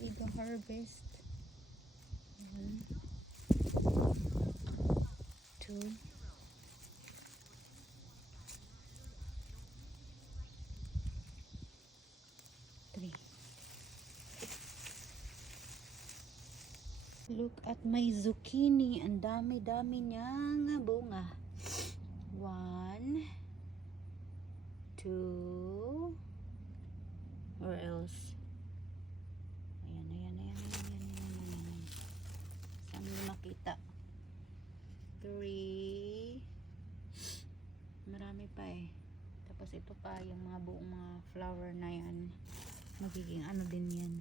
iga harvest. 1, 2, 3. Look at my zucchini. Ang dami-dami niyang bunga. 1, 2, or else. Ayan. Saan mo makita? 3. Marami pa eh. Tapos ito pa, yung mga buong mga flower na yan. Magiging ano din yan.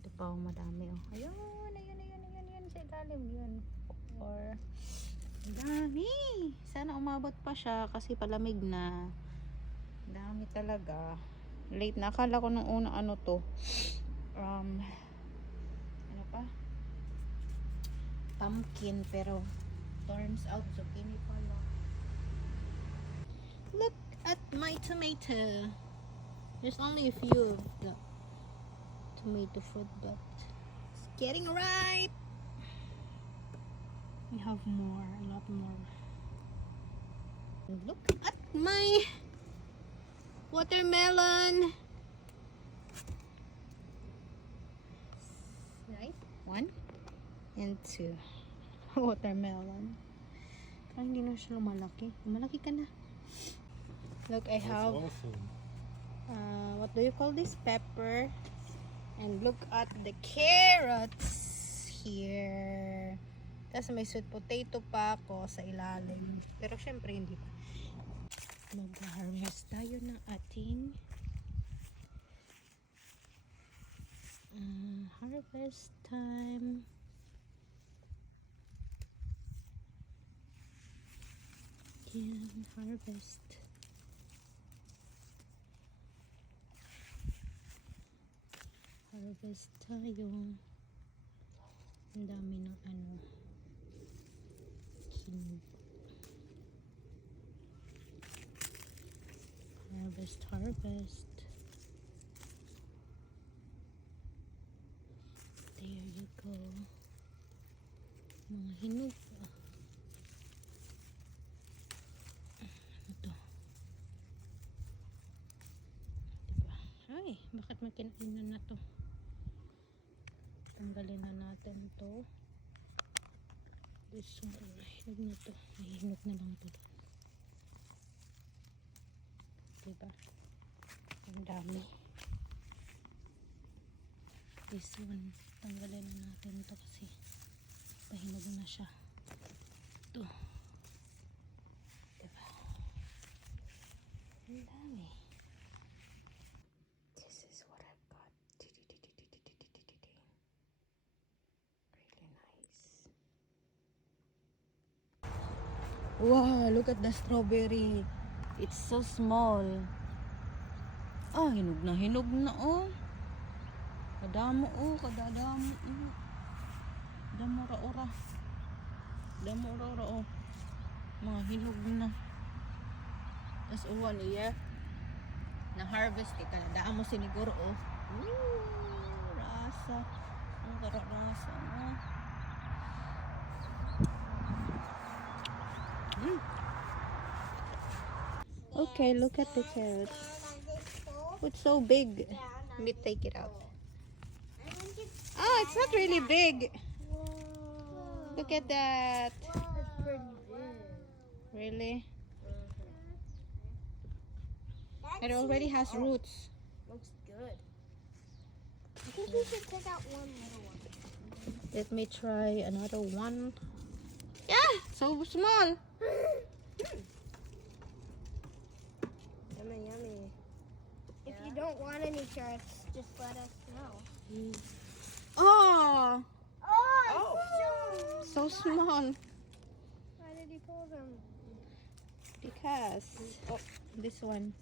Ito pa ang madami oh. Ayun. Sa ilalim yun. 4. Dami. Sana umabot pa siya kasi palamig na. Dami talaga. Late na. Akala ko nung una ano to. Ano pa? Pumpkin, pero turns out zucchini pala. Look at my tomato. There's only a few of the tomato fruit, but it's getting ripe. We have more, a lot more. And look at my watermelon. Right? 1 and 2. Watermelon. Parang hindi na siya lumalaki. Malaki ka na. Look, I have what do you call this? Pepper. And look at the carrots here. Tapos may sweet potato pa ako sa ilalim. Pero syempre hindi pa. Mag-harvest tayo ng ating harvest time. Yan, harvest. Harvest tayo. Ang dami ng ano. Harvest. There you go. Mga hinog. Ano to? Diba? Ay, bakit may kinainan na to? Tanggalin na natin to. This one, hinog na to. May hinog na lang to. Diba? Ang dami. This one, tanggalin na natin to kasi pahinog na siya. Ito. Diba? Ang dami. This is what I've got. Really nice. Wow, look at the strawberry. It's so small. Ah, hinog na oh. Kadamo oh, kadadamo. Damura-ura oh. Mga hinog na. Tapos uwan iya. Na-harvest ita. Daan mo siniguro oh. Rasa. Ang kararasa mo. Okay, look at the carrots. It's so big. Let me take it out. Oh, it's not really big. Look at that. That's pretty big. Really? It already has roots. Looks good. I think you should take out one little one. Let me try another one. Yeah, so small. Yummy, yummy. If you don't want any carrots, just let us know. Oh, Oh, so small. why did he pull them? Because this one.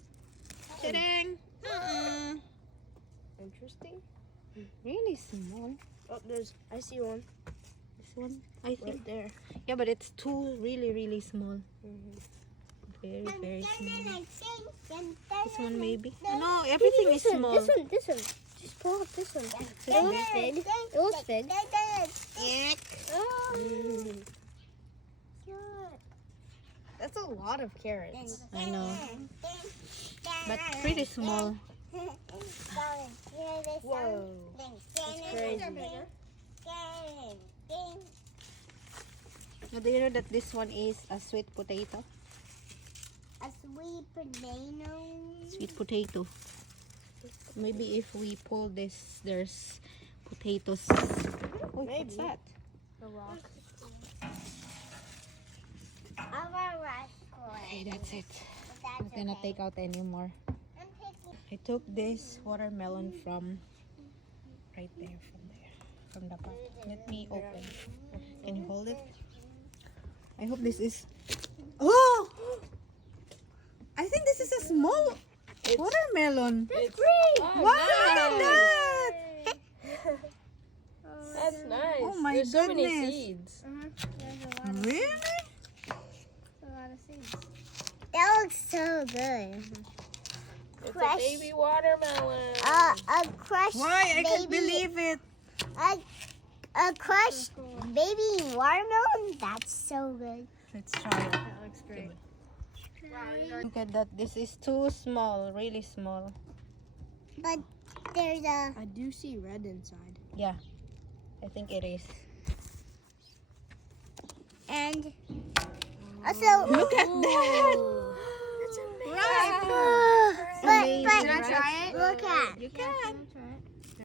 Chireng. Interesting. Really small. Oh, I see one This one, I right think. there. Yeah, but it's too really small. Very small. This one maybe. No, everything is small. This one. Just pull up this one. It looks big. It looks big. That's a lot of carrots. I know. But pretty small. Whoa. That's crazy. Now, do you know that this one is a sweet potato? A sweet potato. Sweet potato. Maybe if we pull this, there's potatoes. Oh, what's Maybe. that? The rock. Okay, that's it. I'm not gonna take out anymore. I took this watermelon from right there, from the pot. Let me open. Can you hold it? I hope this is. Oh! I think this is a small watermelon. That's great. Wow, look at that! That's nice. Oh my There's so many goodness. seeds. There's a lot of, Really? a lot of seeds. That looks so good. It's Fresh. a baby watermelon. A crushed Why? I can't baby- believe it. A crushed baby watermelon. That's so good. Let's try it. That looks great. Look at that. This is too small, really small. But there's a. I do see red inside. Yeah, I think it is. And also. Look at that! But Amazing, can I right? try it? Look at. You can.